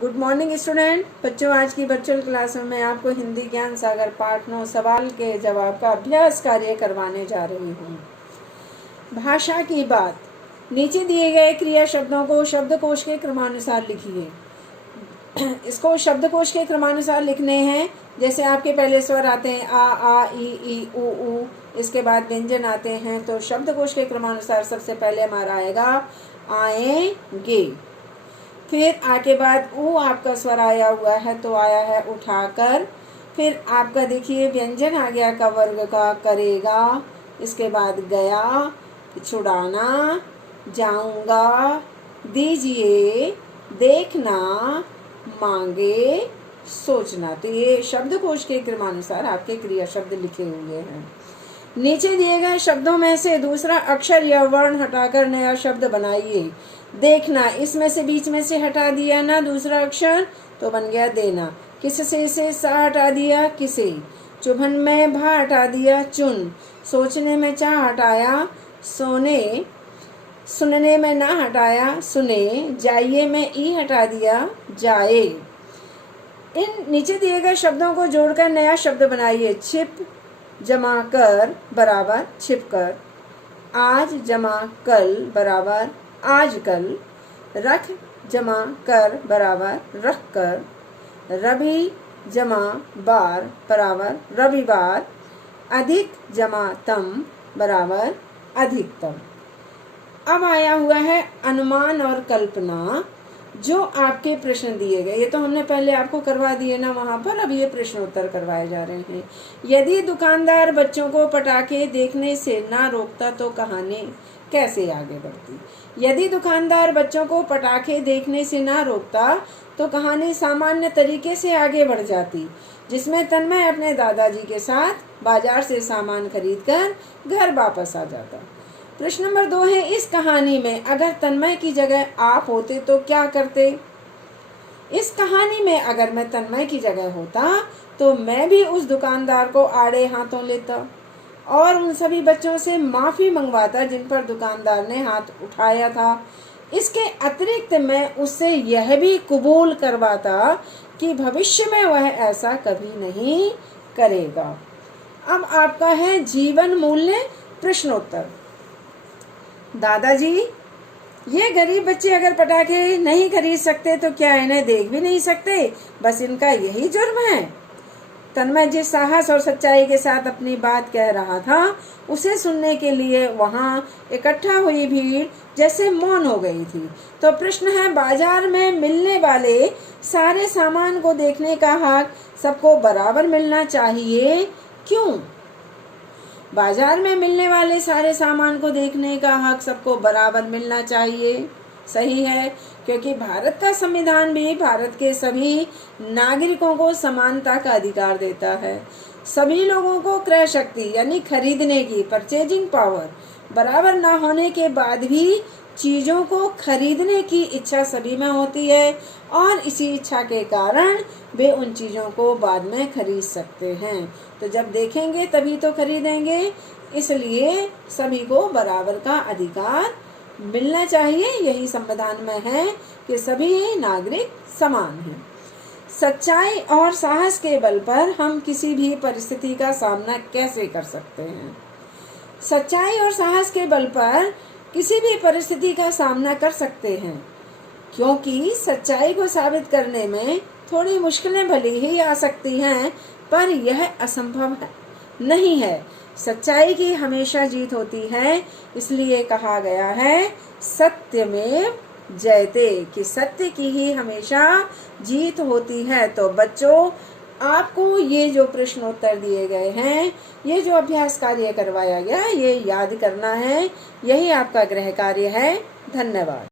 Good morning student बच्चों। आज की वर्चुअल क्लास में मैं आपको हिंदी ज्ञान सागर पाठ 9 सवाल के जवाब का अभ्यास कार्य करवाने जा रही हूँ। भाषा की बात। नीचे दिए गए क्रिया शब्दों को शब्दकोश के क्रमानुसार लिखिए। इसको शब्दकोश के क्रमानुसार लिखने हैं। जैसे आपके पहले स्वर आते हैं आ ई ऊ। इसके बाद व्यंजन आते हैं, तो शब्दकोश के क्रमानुसार सबसे पहले हमारा आएगा आएंगे। फिर आके बाद ऊ आपका स्वर आया हुआ है तो आया है उठाकर। फिर आपका देखिए व्यंजन आ गया का वर्ग का करेगा। इसके बाद गया, छुड़ाना, जाऊंगा, दीजिए, देखना, मांगे, सोचना। तो ये शब्दकोश के क्रमानुसार आपके क्रिया शब्द लिखे हुए हैं। नीचे दिए गए शब्दों में से दूसरा अक्षर या वर्ण हटाकर नया शब्द बनाइए। देखना, इसमें से बीच में से हटा दिया ना दूसरा अक्षर, तो बन गया देना। किससे से सा हटा दिया किसे। चुभन में भा हटा दिया चुन। सोचने में चा हटाया सोने। सुनने में ना हटाया सुने। जाइए में ई हटा दिया जाए। इन नीचे दिए गए शब्दों को जोड़कर नया शब्द बनाइए। छिप जमा कर बराबर छिपकर। आज जमा कल बराबर आजकल। रख जमा कर बराबर रख कर। रवि जमा बार बराबर रविवार। अधिक जमा तम बराबर अधिकतम। अब आया हुआ है अनुमान और कल्पना। जो आपके प्रश्न दिए गए, ये तो हमने पहले आपको करवा दिए ना वहां पर, अब ये प्रश्न उत्तर करवाए जा रहे हैं। यदि दुकानदार बच्चों को पटाखे देखने से ना रोकता तो कहानी कैसे आगे बढ़ती। यदि दुकानदार बच्चों को पटाखे देखने से ना रोकता तो कहानी सामान्य तरीके से आगे बढ़ जाती, जिसमें तन्मय अपने दादाजी के साथ बाजार से सामान खरीदकर घर वापस आ जाता। प्रश्न नंबर 2 है, इस कहानी में अगर तन्मय की जगह आप होते तो क्या करते। इस कहानी में अगर मैं तन्मय की जगह होता तो मैं भी उस दुकानदार को आड़े हाथों लेता और उन सभी बच्चों से माफी मंगवाता जिन पर दुकानदार ने हाथ उठाया था। इसके अतिरिक्त मैं उससे यह भी कबूल करवाता कि भविष्य में वह ऐसा कभी नहीं करेगा। अब आपका है जीवन मूल्य प्रश्नोत्तर। दादाजी, ये गरीब बच्चे अगर पटाखे नहीं खरीद सकते तो क्या इन्हें देख भी नहीं सकते, बस इनका यही जुर्म है। तन्मय जिस साहस और सच्चाई के साथ अपनी बात कह रहा था, उसे सुनने के लिए वहां इकट्ठा हुई भीड़ जैसे मौन हो गई थी। तो प्रश्न है, बाजार में मिलने वाले सारे सामान को देखने का हक सबको बराबर मिलना चाहिए, क्यों। बाजार में मिलने वाले सारे सामान को देखने का हक सबको बराबर मिलना चाहिए, सही है, क्योंकि भारत का संविधान भी भारत के सभी नागरिकों को समानता का अधिकार देता है। सभी लोगों को क्रय शक्ति यानी खरीदने की परचेजिंग पावर बराबर ना होने के बाद भी चीजों को खरीदने की इच्छा सभी में होती है और इसी इच्छा के कारण वे उन चीजों को बाद में खरीद सकते हैं। तो जब देखेंगे तभी तो खरीदेंगे, इसलिए सभी को बराबर का अधिकार मिलना चाहिए। यही संविधान में है कि सभी नागरिक समान हैं। सच्चाई और साहस के बल पर हम किसी भी परिस्थिति का सामना कैसे कर सकते हैं। सच्चाई और साहस के बल पर किसी भी परिस्थिति का सामना कर सकते हैं, क्योंकि सच्चाई को साबित करने में थोड़ी मुश्किलें भले ही आ सकती हैं, पर यह असंभव नहीं है। सच्चाई की हमेशा जीत होती है, इसलिए कहा गया है सत्यमेव जयते, कि सत्य की ही हमेशा जीत होती है। तो बच्चों, आपको ये जो प्रश्नोत्तर दिए गए हैं, ये जो अभ्यास कार्य करवाया गया, ये याद करना है। यही आपका गृह कार्य है। धन्यवाद।